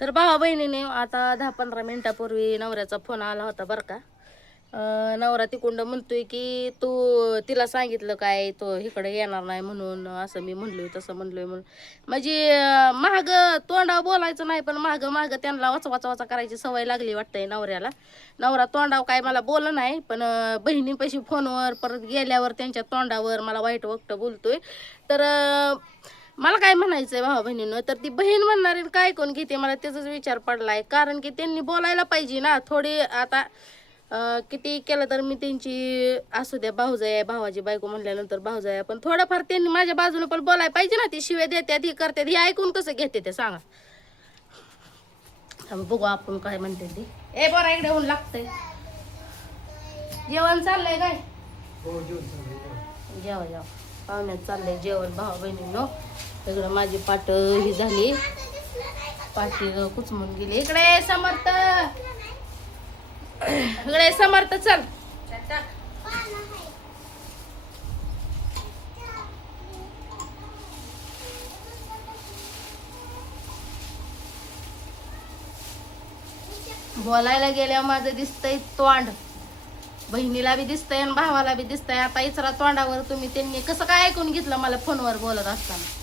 तर भावा बहिणीने आता 10-15 मिनिटापूर्वी नवऱ्याचा फोन आला होता बरं का. नवरा तिकुंड म्हणतोय की तू तिला सांगितलं काय तो इकडे येणार नाही म्हणून, असं मी म्हणलोय तसं म्हणलोय म्हणून. म्हणजे महाग तोंडावर बोलायचं नाही, पण मागं मागं त्यांना वाचा वाचा वाचा करायची सवय लागली वाटतंय नवऱ्याला. नवरा तोंडावर काय मला बोललं नाही, पण बहिणीपाशी फोनवर परत गेल्यावर त्यांच्या तोंडावर मला वाईट वक्त बोलतोय. तर मला काय म्हणायचंय भावा बहिणीनं, तर ती बहीण म्हणणारी काय कोण घेते मला त्याचाच विचार पडलाय. कारण की त्यांनी बोलायला पाहिजे ना थोडी. आता किती केलं तर मी त्यांची असू द्या भाऊजाई आहे, भावाची बायको म्हणल्यानंतर भाऊजाई आहे, पण थोडंफार त्यांनी माझ्या बाजूने पण बोलायला पाहिजे ना. ती शिव्या देतात ही करतात, ही ऐकून कसं घेते ते सांगा. बघू आपण काय म्हणते ते. ए बरं इकडे होऊन लागतंय. जेवण चाललंय काय? जेवा जेवा पाहुण्यात चाललंय जेवण भावा बहिणींनो. इकडं माझी पाट ही झाली, पाठी कुचमून गेली. इकडे समर्थ, इकडे समर्थ चल. बोलायला गेल्यावर माझं दिसतंय तोंड, बहिणीला बी दिसतंय आणि भावाला बी दिसतंय. आता इचरा तोंडावर तुम्ही त्यांनी कसं काय ऐकून घेतलं मला फोनवर बोलत असताना.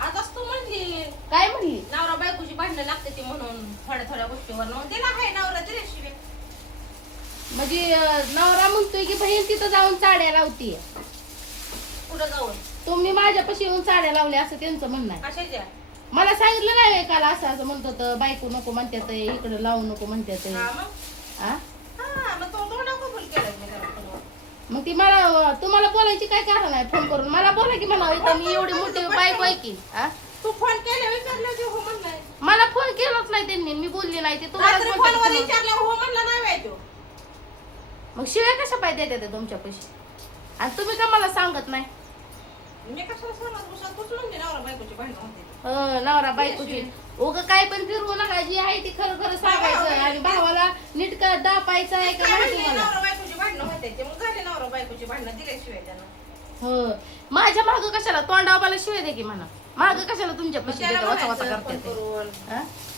आज असतो म्हणली काय म्हणली? नवरा बायकोची भांडणं लागते ती म्हणून थोड्या थोड्या गोष्टीवर दिला आहे नवरा दिल्याशिवाय. म्हणजे नवरा म्हणतोय की बहीण तिथं जाऊन चाड्या लावतीये. पुढे जाऊन तुम्ही माझ्यापाशी येऊन चाड्या लावल्या असं त्यांचं म्हणणं आहे. कशाच्या मला सांगितलं नाही काल असं असं म्हणत होतं, बायको नको म्हणतात इकडे लावू नको म्हणतात. मग तो तोंडा कबूल केलं मी त्याला फोनवर. मग ती मला तुम्हाला बोलायची काय कारण आहे? फोन करून मला बोला की म्हणा इथं मी एवढी मोठी बायको आहे की. तू फोन केला विचारलं की हो म्हणलाय. मला फोन केलाच नाही त्यांनी, मी बोलली नाही. ते तुम्हाला फोनवर विचारलं हो म्हणला नाही बाय तो. मग शिवाय कशा पाहिजे देते तुमच्या पैसे आणि तुम्ही का मला सांगत नाही? मी कशाला सांगत बसा, तूच म्हणली नवरा बायकोची भांडणं होते. नवरा बायकोची उग काय पण फिरवू नका. जी आहे ती खरं खरं सांगायचं आणि भावाला नीट का दापायचं आहे का माहिती मला. नवरा बायकोची भांडणं होते ते मग झाले नवरा बायकोची भांडणं दिल्याशिवाय त्यांना. हो माझ्या माग कशाला तोंडावर मला शिवाय दे की म्हणा. माग कशाला तुमच्या पैसे देता वाचा वाचा करते ते.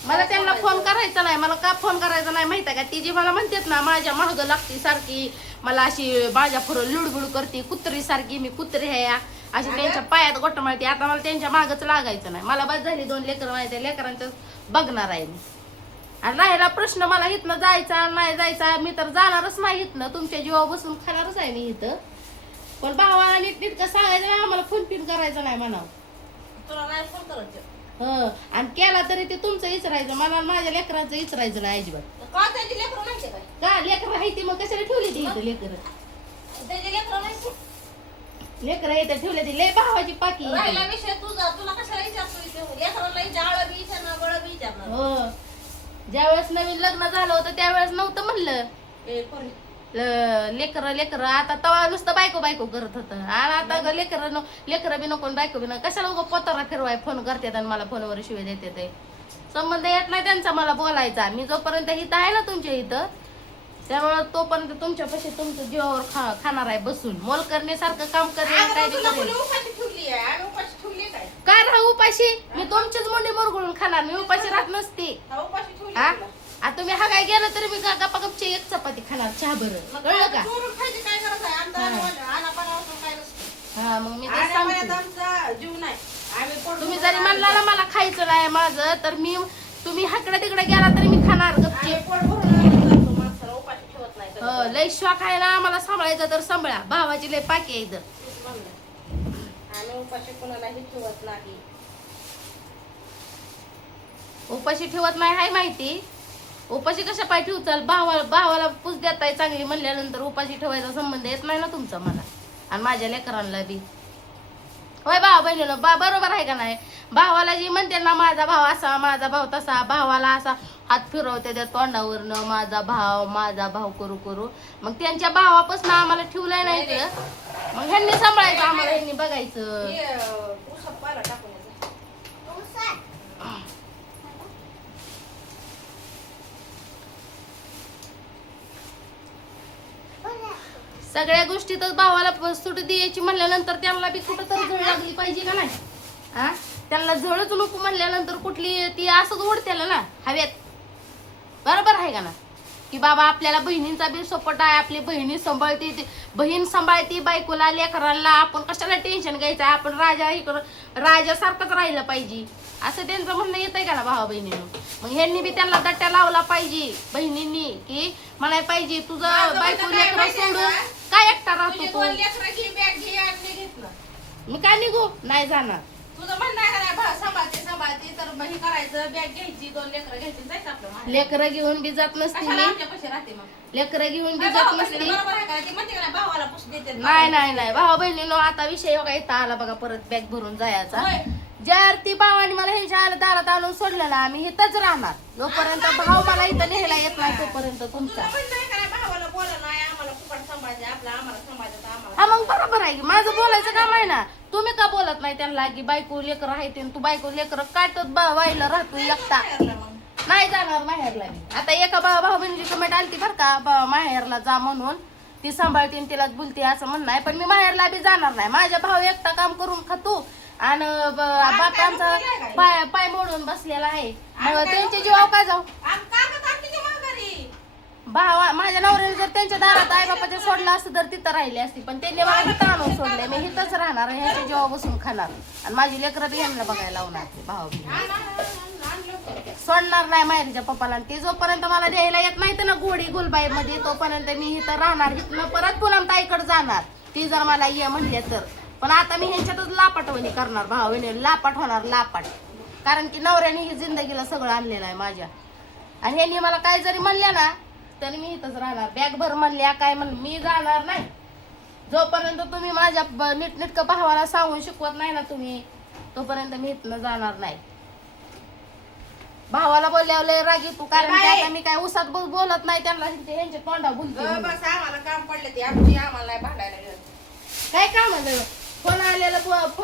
मला त्यांना फोन करायचा नाही. मला का फोन करायचा नाही माहिती आहे का? ती जी मला म्हणतात ना माझ्या माग लागती सारखी, मला अशी माझ्या पुढं लुडबुड करते कुत्री सारखी, मी कुत्री आहे अशी त्यांच्या पायात गोट माळते. आता मला त्यांच्या मागच लागायचं नाही. मला बस झाली 2 लेकरं माहिती, लेकरांचं बघणार आहे मी. आणि राहिला प्रश्न मला इथनं जायचा नाही जायचा, मी तर जाणारच नाही इथनं. तुमच्या जीवा बसून खाणारच आहे मी इथं. पण भावाला नीट नीटकं सांगायचं नाही, आम्हाला फोन पिन करायचं नाही म्हणावं. तुला नाही फोन करायचं. आणि केला तरी ते तुमचं विचारायचं, मला माझ्या लेकरांचं विचारायचं नाही अजिबात. का त्याची लेकरं नाही काय? का लेकरं आहे ती मग कशाला ठेवली ती इथं लेकरं? त्याची लेकरं नाही. लेकरं इथं ठेवले ती लय भावाची पाकी. राहिला विषय तुझा, तुला कशाला विचारतो? लेकराला विचार बी विचारणार बळ बी विचारणार. हो ज्यावेळेस नवीन लग्न झालं होतं त्यावेळेस नव्हतं म्हणलं लेकरं. आता तवा नुसतं बायको बायको करत होतं. आणि आता लेकरं बी नको बायको बी नको. कशाला उगा पोतारा फिरवाय फोन करतात आणि मला फोनवर शिवाय देते. संबंध येत नाही त्यांचा मला बोलायचा. मी जोपर्यंत इथं आहे ना तुमच्या इथं, त्यामुळे तोपर्यंत तुमच्यापाशी तुमचं जीवावर खाणार आहे बसून. मोल करण्यासारखं काम करणे काय काय राहू उपाशी? मी तुमचीच मुंडी मुरगुळून खाणार, मी उपाशी राहत नसते. आता तुम्ही हा काय गेलं तरी मी गप्पा गपची 1 चपाती खाणार चहा बरं, कळलं का? हा मग मी ते सांगते. तुम्ही जरी म्हणला ना मला खायचं नाही माझं, तर मी तुम्ही हाकडे तिकडे गेला तरी मी खाणार गपची. लय शॉक आहे ना मला सांभाळायचं तर सांभाळा. भावाची लय पाकी आहे इथं. उपाशी ठेवत नाही हाय माहिती. उपाशी कशा पाय ठेवचाल? भावाला पूज देताय चांगली म्हणल्यानंतर उपाशी ठेवायचा संबंध येत नाही ना तुमचा मला आणि माझ्या लेकरांना बी. होय भावा बहिणीला बरोबर आहे का नाही? भावाला जी म्हणते ना माझा भाव असा माझा भाव तसा, भावाला असा हात फिरवते त्या तोंडावरनं माझा भाव करू करू. मग त्यांच्या भावापासून आम्हाला ठेवलंय नाही तर मग ह्यांनी सांभाळायचं, आम्हाला ह्यांनी बघायचं. सगळ्या गोष्टीतच भावाला सूट द्यायची म्हणल्यानंतर त्यांना बी कुठं तर झळ लागली पाहिजे का नाही? त्यांना झळच नको म्हणल्यानंतर कुठली ती असंच उडतेला ना हवेत. बरोबर आहे का ना की बाबा आपल्याला बहिणींचा बी सपोर्ट आहे, आपली बहिणी सांभाळते, बहीण सांभाळते बायकोला लेकरांना, आपण कशाला टेन्शन घ्यायचं, आपण राजा इकडं राजासारखंच राहिलं पाहिजे असं त्यांचं म्हणणं येतंय का ना भावा बहिणीनं. मग ह्यांनी बी त्यांना दट्ट्या लावला पाहिजे बहिणींनी की म्हणाय पाहिजे तुझं बायको लेकरं सोडून काय एकटा राहतो तुझे तू. 2 लेकरं घे, बॅग घे आणि घेतलं. मी काय निघू नाही जाणार. तुझं म्हणणं आहे का नाही, भाऊ सांभाळते तर मग हे करायचं, बॅग घ्यायची, 2 लेकरं घ्यायची, जायचं आपलं माहेर. लेकरं घेऊन बी जात नसते कशाला मी, आमच्यापाशी राहते मग? लेकरं घेऊन बी काय जात भावापाशी नसते. बरोबर आहे का? ती म्हणते का नाही, भावाला पुस देते. नाही नाही नाही भावा बहिणीनो आता विषय बघा इथं आला बघा परत बॅग भरून जायचा. होय. जर ती भावाने मला ह्यांच्या आलं दारात आणून सोडलं ना आम्ही इथंच राहणार. जोपर्यंत भाव मला इथं लिहायला येत नाही तोपर्यंत तुझं तुमचा. म्हणणं आहे का नाही, भावाला बोला नाही, आम्हाला फुकट सांभाळते, आपलं आम्हाला सांभाळते, आम्हाला हा मग बरोबर आहे की माझं बोलायचं काम आहे ना. तुम्ही का बोलत नाही त्यांना की बायको लेकर आहे ते तू बायको लेकर काटत वाईला राहतो एकटा. सांभाळते मग. नाही जाणार माहेरला मी. आता एका भाऊ बहिणीची कमेंट आलती बरं का माहेरला जा म्हणून ती सांभाळते आणि तिलाच बोलते असं म्हणणं आहे. पण मी माहेरला बी जाणार नाही. माझ्या भाऊ एकटा काम करून खातो आणि बाप आमचा पाय मोडून बसलेला आहे. मग त्यांच्या जीवावर काय जाऊ. आम कागद आण तिच्या माघारी. भावा माझ्या नवऱ्याने जर त्यांच्या दारात आई बापाच्या सोडलं असतं तर तिथं राहिली असती. पण त्यांनी मला इथं आणून सोडले. मी इथंच राहणार ह्यांच्या जीवा बसून खाणार आणि माझी लेकरं बी ह्यांना बघायला लावणार ते भाऊ सोडणार नाही माहेरच्या पप्पाला. आणि ते जोपर्यंत मला द्यायला येत नाही तर ना गोडी गुलबाई मध्ये तोपर्यंत मी इथं राहणार. इथनं परत पुन्हा ताईकडे जाणार ती जर मला ये म्हणले तर. पण आता मी ह्यांच्यातच लापाटवणी करणार भावाने लापाट होणार लापाट. कारण की नवऱ्याने ही जिंदगीला सगळं आणलेलं आहे माझ्या. आणि ह्यांनी मला काय जरी म्हणल्या ना तरी मी इथंच राहणार. बॅग भर म्हणल्या काय म्हण मी जाणार नाही. जोपर्यंत तुम्ही माझ्या नीटनेटकं भावाला सांगून शिकवत नाही ना तुम्ही तोपर्यंत मी इथनं जाणार नाही. भावाला बोलल्यावर लय रागी तू. कारण की आता मी काय उसात बोलत नाही त्यांना ह्यांच्या तोंडा बोलते म्हणून. बस आम्हाला काम पडले ते आमची आम्हाला नाही भांडायला गेलं. काय काम आहे फोन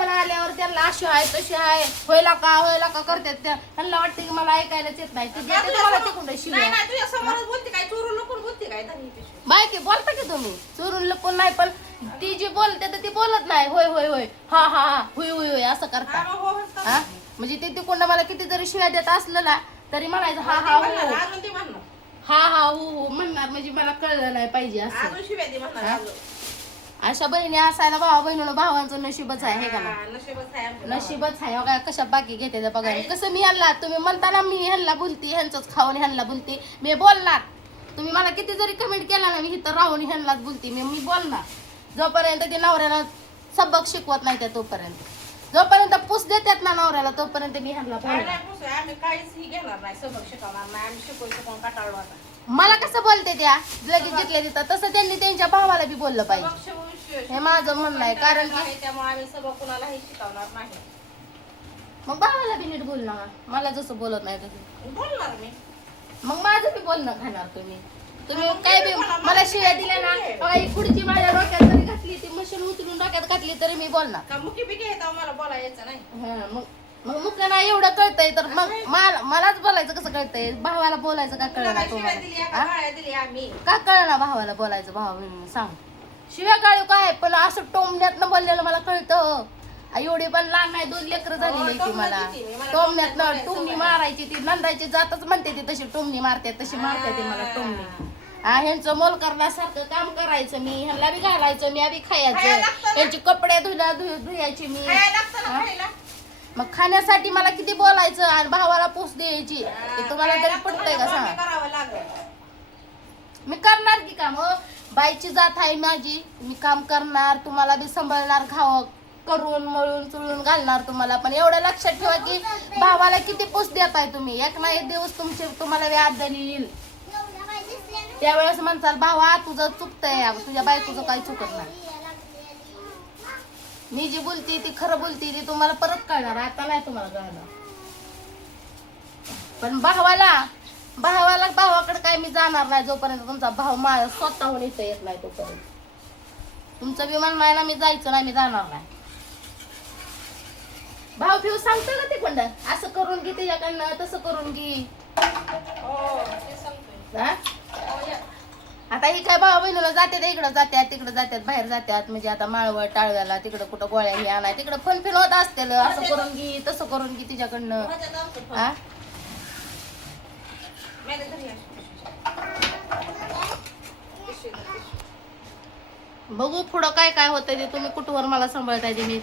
आल्यावर त्यांना अशी आहे तशी आहे होयला का करतात त्यांना वाटतं की मला ऐकायलाच येत नाही. ते देते तुम्हाला तिकडून नाही शिवाय. नाही तुझ्या समोरच बोलते काय, चोरून लपून बोलते काय धनी पिशवी. माहिती बोलता की तुम्ही चोरून लपून नाही. पण ती जी बोलते तर ती बोलत नाही. होय होय होय हा हा हा हुई हुई होय असं करता. हा, हो, हो, हो. हा म्हणजे ते तिकडून मला किती जरी शिव्या देत असलं ना तरी म्हणायचं हा हा म्हणणार, हो अजून ते म्हणणार. हा हा हो म्हणणार. म्हणजे मला कळलं नाही पाहिजे असं. अजून शिव्या दे म्हणणार हा? अजून. अशा बहिणी असायला भावा बहिणीला भावांचं नशीबच आहे हे का ना. हा, नशीबच आहे आमच्या नशीबच आहे. काय कशा बाकी घेते त्या बघा. कसं मी ह्यांना तुम्ही म्हणता ना मी ह्यांना बोलते ह्यांचंच खाऊन ह्यांना बोलते मी बोलणार. तुम्ही मला किती जरी कमेंट केला ना मी इथं राहून ह्यांनाच बोलते मी बोलणार. जोपर्यंत ते नवऱ्याला सबक शिकवत नाही त्या तोपर्यंत. जोपर्यंत पुस देतात ना नवऱ्याला तोपर्यंत मी ह्यांना काय बोलणार. नाही पुसू, आम्ही काहीच ही घेणार नाही, सबक शिकवणार नाही, आम्ही शिकवून कटाळलो आता. मला कसं बोलते त्या लगेच जिथल्या तिथं तसं त्यांनी त्यांच्या भावाला बी बोललं पाहिजे. सबक शिकवून हे माझं म्हणणं आहे. कारण की त्यामुळे आम्ही सबक कुणालाही शिकवणार नाही. मग भावाला बी नीट बोलणार. मला जसं बोलत नाही तसं बोलणार मी. मग माझं बी बोलणं खाणार तुम्ही. तुम्ही काय बी मला शिव्या दिल्या ना बघा ही पुढची माझ्या डोक्यात जरी घातली ती मशीन उचलून डोक्यात घातली तरी मी बोलणार. का मुकी बिकी येतं मला बोलायचं नाही. हा, मग मुख्याला एवढं कळतंय तर मग मलाच बोलायचं कसं कळतंय. भावाला बोलायचं का तुला कळलं काय शिव्या दिली तुम्हाला. का गाळ्या दिली आम्ही? का कळलं ना भावाला बोलायचं भावा बहिणीने सांग. शिव्या गाळू काय पण असं टोमण्यातनं बोललेलं मला कळतं. एवढी पण लहान नाही 2 लेकरं झालेली ती मला. टोमण्यातनं टोमणी मारायची ती नंदायची जातच म्हणते ती तशी टोमणी मारते तशी मारते ती मला टोमणी. हा ह्यांचं मोल करण्यासारखं काम करायचं मी. ह्यांना बी घालायचं मी बी खायचं. ह्यांचे कपडे धुयायचे मी. खायला लागतं ना खायला. मग खाण्यासाठी मला किती बोलायचं आणि भावाला पोस द्यायची ते तुम्हाला तरी पटतंय का सांग. करावं लागेल. मी करणार की काम. बाईची जात आहे माझी. मी काम करणार तुम्हाला बी सांभाळणार खावं करून मळून चुळून घालणार तुम्हाला. पण एवढं लक्षात ठेवा की भावाला किती पोस देताय तुम्ही. एक ना एक दिवस तुम्हाला व्याज झाली येईल त्यावेळेस म्हणताल भावा तुझं चुकतंय तुझ्या बायकोचं काही चुकत नाही. मी जी बोलती ती खरं बोलती ती तुम्हाला परत कळणार. आता नाही तुम्हाला कळणार. पण भावाकडे काय मी जाणार नाही जोपर्यंत तुमचा भाव माझ्या स्वतःहून इथं येत नाही तोपर्यंत. तुमचं बी म्हणणं आहे ना मी जायचं नाही मी जाणार नाही. भाव फिव सांगतो का ते कोणतं असं करून घे त्याच्याकडनं तसं करून घे. हो, ते सांगतोय. हा? हो, या. आता ही काय भाऊ बहिणीला जातात इकडं जात्यात तिकडं जात्यात बाहेर जात्यात म्हणजे आता माळवं टाळव्याला तिकडं कुठं गोळ्या हे आणाय तिकडं फन फिन होत असतील असं करून घे तसं करून घे तिच्याकडनं हा बघू पुढं काय काय होतंय ते तुम्ही कुठवर मला सांभाळताय ते मी